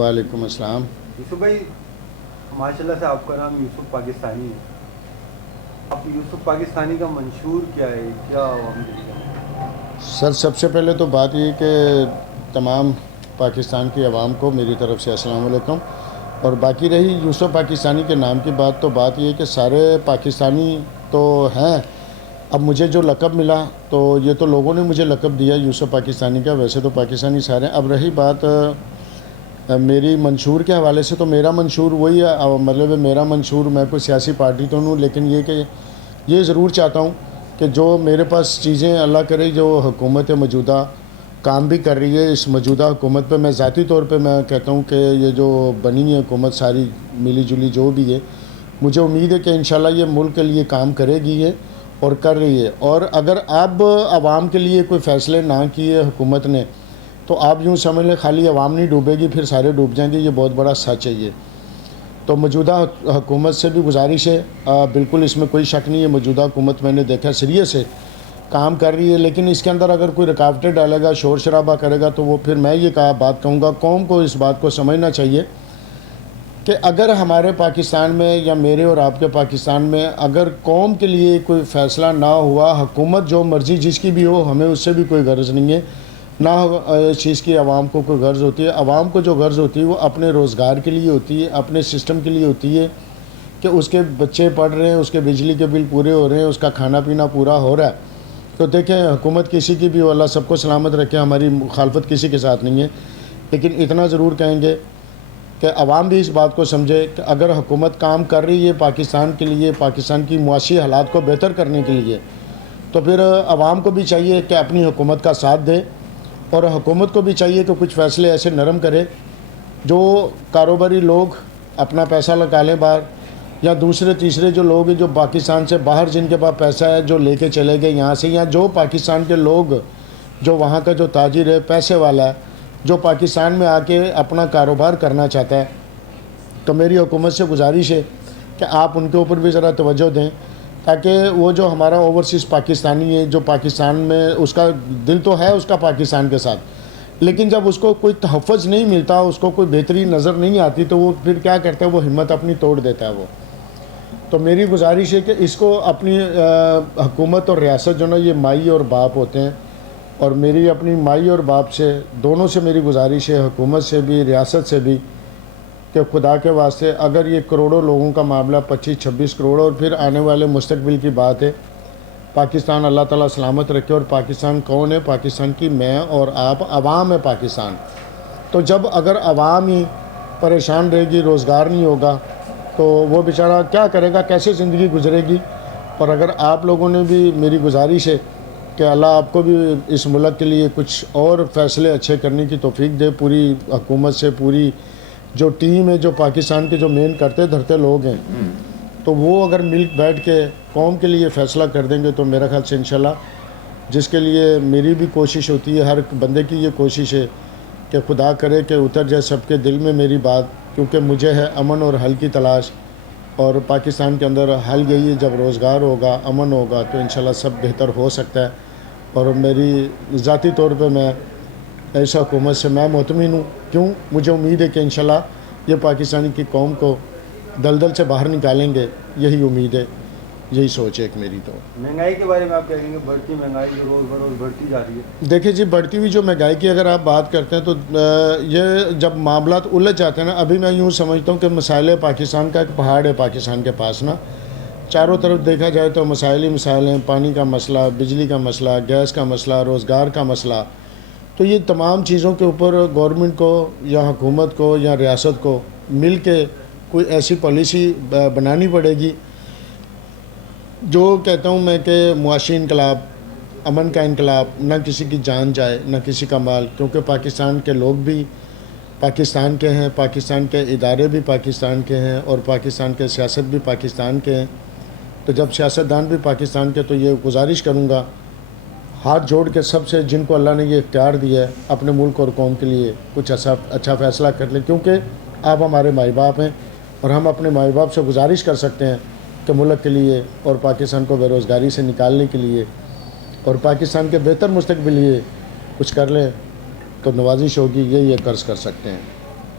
وعلیکم السلام۔ یوسف بھائی، ماشاءاللہ سے آپ کا نام یوسف پاکستانی ہے، آپ یوسف پاکستانی کا منشور کیا ہے، کیا عوام دلی؟ سر سب سے پہلے تو بات یہ کہ تمام پاکستان کی عوام کو میری طرف سے السلام علیکم، اور باقی رہی یوسف پاکستانی کے نام کی بات، تو بات یہ کہ سارے پاکستانی تو ہیں۔ اب مجھے جو لقب ملا تو یہ تو لوگوں نے مجھے لقب دیا یوسف پاکستانی کا، ویسے تو پاکستانی سارے ہیں۔ اب رہی بات میری منشور کے حوالے سے، تو میرا منشور وہی ہے، مطلب میرا منشور، میں کوئی سیاسی پارٹی تو نہیں، لیکن یہ کہ یہ ضرور چاہتا ہوں کہ جو میرے پاس چیزیں اللہ کرے، جو حکومت موجودہ کام بھی کر رہی ہے، اس موجودہ حکومت پہ میں ذاتی طور پہ میں کہتا ہوں کہ یہ جو بنی ہے حکومت ساری ملی جلی جو بھی ہے، مجھے امید ہے کہ انشاءاللہ یہ ملک کے لیے کام کرے گی ہے اور کر رہی ہے۔ اور اگر اب عوام کے لیے کوئی فیصلے نہ کیے حکومت نے، تو آپ یوں سمجھ لیں خالی عوام نہیں ڈوبے گی، پھر سارے ڈوب جائیں گے، یہ بہت بڑا سچ ہے یہ۔ تو موجودہ حکومت سے بھی گزارش ہے، بالکل اس میں کوئی شک نہیں ہے، موجودہ حکومت میں نے دیکھا سیریس ہے، کام کر رہی ہے، لیکن اس کے اندر اگر کوئی رکاوٹیں ڈالے گا، شور شرابہ کرے گا، تو وہ پھر میں یہ بات کہوں گا، قوم کو اس بات کو سمجھنا چاہیے کہ اگر ہمارے پاکستان میں یا میرے اور آپ کے پاکستان میں اگر قوم کے لیے کوئی فیصلہ نہ ہوا، حکومت جو مرضی جس کی بھی ہو، ہمیں اس سے بھی کوئی غرض نہیں ہے، نہ اس چیز کی عوام کو کوئی غرض ہوتی ہے۔ عوام کو جو غرض ہوتی ہے وہ اپنے روزگار کے لیے ہوتی ہے، اپنے سسٹم کے لیے ہوتی ہے کہ اس کے بچے پڑھ رہے ہیں، اس کے بجلی کے بل پورے ہو رہے ہیں، اس کا کھانا پینا پورا ہو رہا ہے۔ تو دیکھیں حکومت کسی کی بھی ہو، اللہ سب کو سلامت رکھے، ہماری مخالفت کسی کے ساتھ نہیں ہے، لیکن اتنا ضرور کہیں گے کہ عوام بھی اس بات کو سمجھے کہ اگر حکومت کام کر رہی ہے پاکستان کے لیے، پاکستان کی معاشی حالات کو بہتر کرنے کے لیے، تو پھر عوام کو بھی چاہیے کہ اپنی حکومت کا ساتھ دے، اور حکومت کو بھی چاہیے کہ کچھ فیصلے ایسے نرم کرے جو کاروباری لوگ اپنا پیسہ لگا لیں باہر، یا دوسرے تیسرے جو لوگ ہیں جو پاکستان سے باہر جن کے پاس پیسہ ہے جو لے کے چلے گئے یہاں سے، یا جو پاکستان کے لوگ جو وہاں کا جو تاجر ہے، پیسے والا ہے، جو پاکستان میں آ کے اپنا کاروبار کرنا چاہتا ہے، تو میری حکومت سے گزارش ہے کہ آپ ان کے اوپر بھی ذرا توجہ دیں، تاکہ وہ جو ہمارا اوورسیز پاکستانی ہے، جو پاکستان میں اس کا دل تو ہے اس کا پاکستان کے ساتھ، لیکن جب اس کو کوئی تحفظ نہیں ملتا، اس کو کوئی بہتری نظر نہیں آتی، تو وہ پھر کیا کرتا ہے، وہ ہمت اپنی توڑ دیتا ہے وہ۔ تو میری گزارش ہے کہ اس کو اپنی حکومت اور ریاست جو نا یہ مائی اور باپ ہوتے ہیں، اور میری اپنی مائی اور باپ سے دونوں سے میری گزارش ہے، حکومت سے بھی ریاست سے بھی، کہ خدا کے واسطے اگر یہ کروڑوں لوگوں کا معاملہ 25-26 کروڑ اور پھر آنے والے مستقبل کی بات ہے، پاکستان اللہ تعالیٰ سلامت رکھے، اور پاکستان کون ہے؟ پاکستان کی میں اور آپ عوام ہے پاکستان۔ تو جب اگر عوام ہی پریشان رہے گی، روزگار نہیں ہوگا، تو وہ بیچارہ کیا کرے گا، کیسے زندگی گزرے گی؟ اور اگر آپ لوگوں نے بھی، میری گزارش ہے کہ اللہ آپ کو بھی اس ملک کے لیے کچھ اور فیصلے اچھے کرنے کی توفیق دے، پوری حکومت سے، پوری جو ٹیم ہے، جو پاکستان کے جو مین کرتے دھرتے لوگ ہیں، تو وہ اگر مل بیٹھ کے قوم کے لیے فیصلہ کر دیں گے، تو میرا خیال سے انشاءاللہ، جس کے لیے میری بھی کوشش ہوتی ہے، ہر بندے کی یہ کوشش ہے کہ خدا کرے کہ اتر جائے سب کے دل میں میری بات، کیونکہ مجھے ہے امن اور حل کی تلاش، اور پاکستان کے اندر حل یہی ہے، جب روزگار ہوگا، امن ہوگا، تو انشاءاللہ سب بہتر ہو سکتا ہے۔ اور میری ذاتی طور پہ میں ایسا حکومت سے میں مطمئن ہوں، کیوں؟ مجھے امید ہے کہ انشاءاللہ یہ پاکستانی کی قوم کو دلدل سے باہر نکالیں گے، یہی امید ہے، یہی سوچ ہے ایک میری۔ تو مہنگائی کے بارے میں آپ کہیں گے، بڑھتی مہنگائی جو روز بروز بڑھتی جا رہی ہے؟ دیکھیں جی، بڑھتی ہوئی جو مہنگائی کی اگر آپ بات کرتے ہیں تو یہ جب معاملات الجھ جاتے ہیں نا، ابھی میں یوں سمجھتا ہوں کہ مسائل پاکستان کا ایک پہاڑ ہے پاکستان کے پاس نا، چاروں طرف دیکھا جائے تو مسائل ہی مسائل ہیں، پانی کا مسئلہ، بجلی کا مسئلہ، گیس کا مسئلہ، روزگار کا مسئلہ۔ تو یہ تمام چیزوں کے اوپر گورنمنٹ کو یا حکومت کو یا ریاست کو مل کے کوئی ایسی پالیسی بنانی پڑے گی جو کہتا ہوں میں کہ معاشی انقلاب، امن کا انقلاب، نہ کسی کی جان جائے نہ کسی کا مال، کیونکہ پاکستان کے لوگ بھی پاکستان کے ہیں، پاکستان کے ادارے بھی پاکستان کے ہیں، اور پاکستان کے سیاست بھی پاکستان کے ہیں۔ تو جب سیاستدان بھی پاکستان کے، تو یہ گزارش کروں گا ہاتھ جوڑ کے سب سے، جن کو اللہ نے یہ اختیار دیا ہے اپنے ملک اور قوم کے لیے کچھ اچھا فیصلہ کر لیں، کیونکہ آپ ہمارے مائی باپ ہیں، اور ہم اپنے مائی باپ سے گزارش کر سکتے ہیں کہ ملک کے لیے اور پاکستان کو بے روزگاری سے نکالنے کے لیے اور پاکستان کے بہتر مستقبل لیے کچھ کر لیں، تو نوازش ہوگی، یہ قرض کر سکتے ہیں۔